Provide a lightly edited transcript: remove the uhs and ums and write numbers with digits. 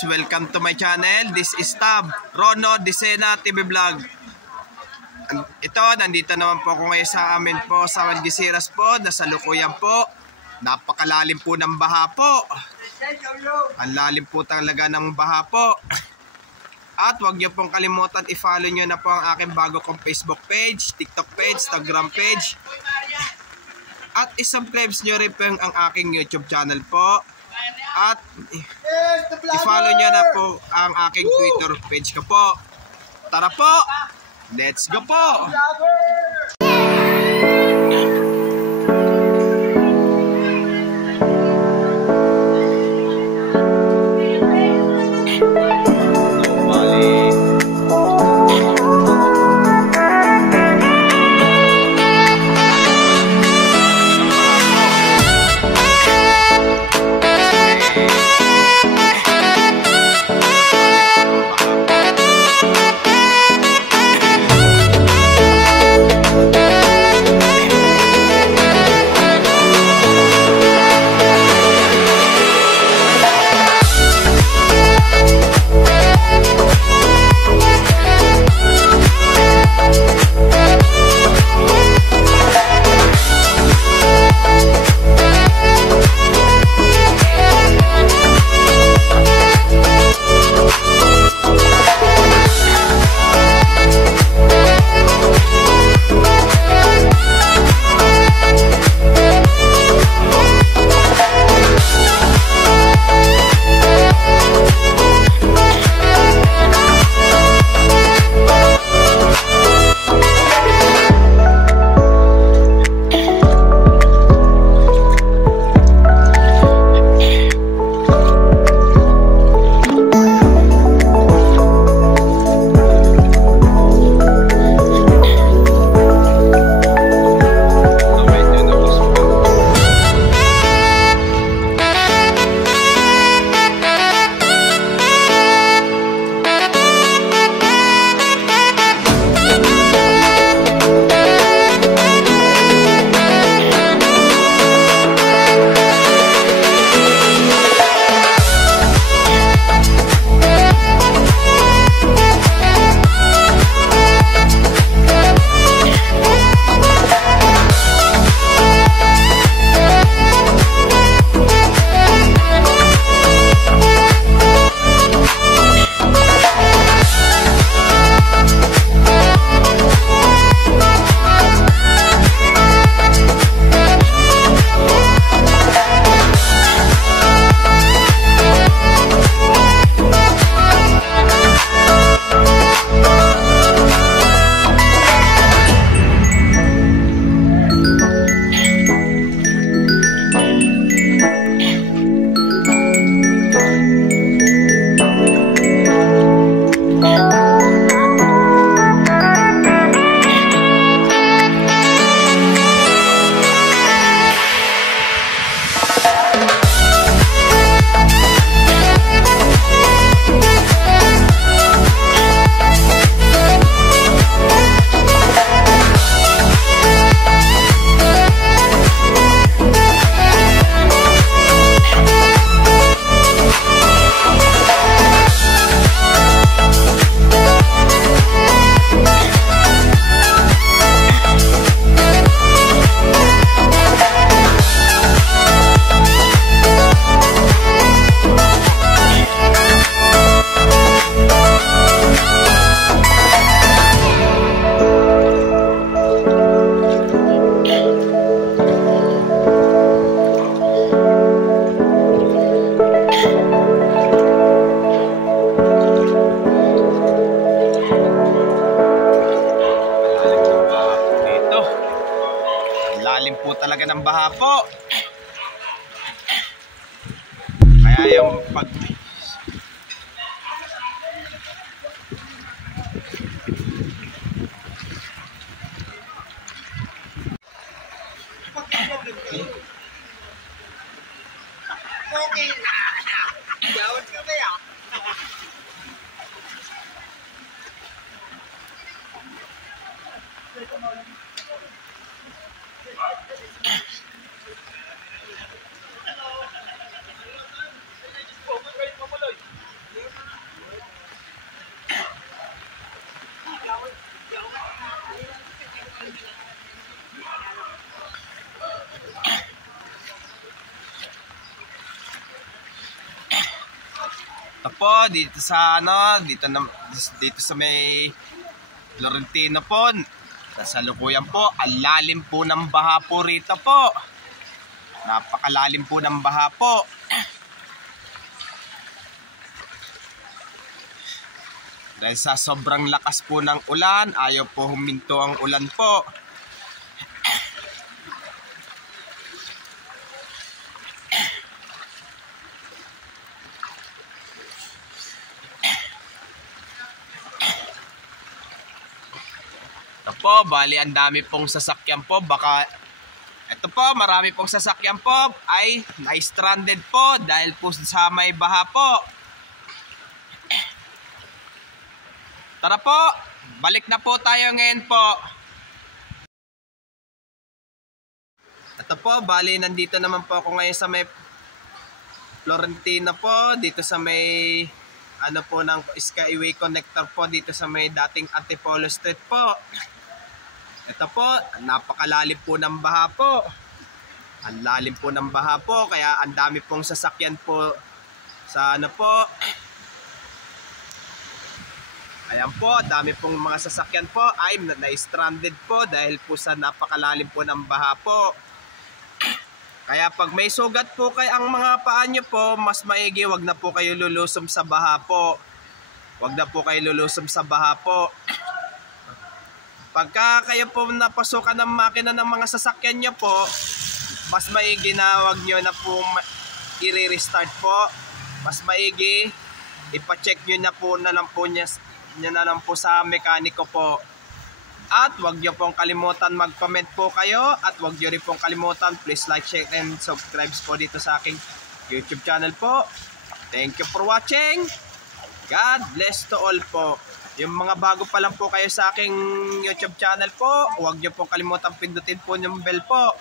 guys, welcome to my channel. This is Tab, Rono Disena TV Vlog. Ito, nandito naman po ako ngayon sa amin po sa Algeciras po. Nasalukuyan po. Napakalalim po ng baha po. Ang lalim po talaga ng baha po. At huwag niyo pong kalimutan i-follow niyo na po ang aking bago kong Facebook page, TikTok page, Instagram page. At i-subscribe niyo rin po ang aking YouTube channel po. At i-follow nyo na po ang aking Twitter page ko po. Tara po! Let's go po! Lalim po talaga ng baha po. Kaya yung pag Ito po, dito sa dito sa may Florentino po. Kasalukuyan po, ang lalim po ng baha po rito po. Napakalalim po ng baha po. Dahil sa sobrang lakas po ng ulan, ayaw po huminto ang ulan po. Ito po, bali ang dami pong sasakyan po. Ito po, marami pong sasakyan po ay na-stranded po dahil po sa may baha po. Tara po, balik na po tayo ngayon po. Ito po, bali nandito naman po ako ngayon sa may Florentino po, dito sa may po ng Skyway Connector po, dito sa may dating Antipolo Street po. Ito po, napakalalim po ng baha po. Ang lalim po ng baha po, kaya ang dami pong sasakyan po sa po. Ayan po, dami pong mga sasakyan po ay na-stranded po dahil po sa napakalalim po ng baha po. Kaya pag may sugat po kay ang mga paa nyo po, mas maigi wag na po kayo lulusom sa baha po. Wag na po kayo lulusom sa baha po. Pagka kayo po napasukan ng makina ng mga sasakyan nyo po, mas maigi na wag nyo na po i-restart po. Mas maigi, ipacheck nyo na po na lang po sa mekaniko po. At wag nyo pong kalimutan mag-comment po kayo. At wag nyo rin pong kalimutan, please like, share, and subscribe po dito sa aking YouTube channel po. Thank you for watching. God bless to all po. Yung mga bago pa lang po kayo sa aking YouTube channel po, huwag nyo pong kalimutan pindutin po yung bell po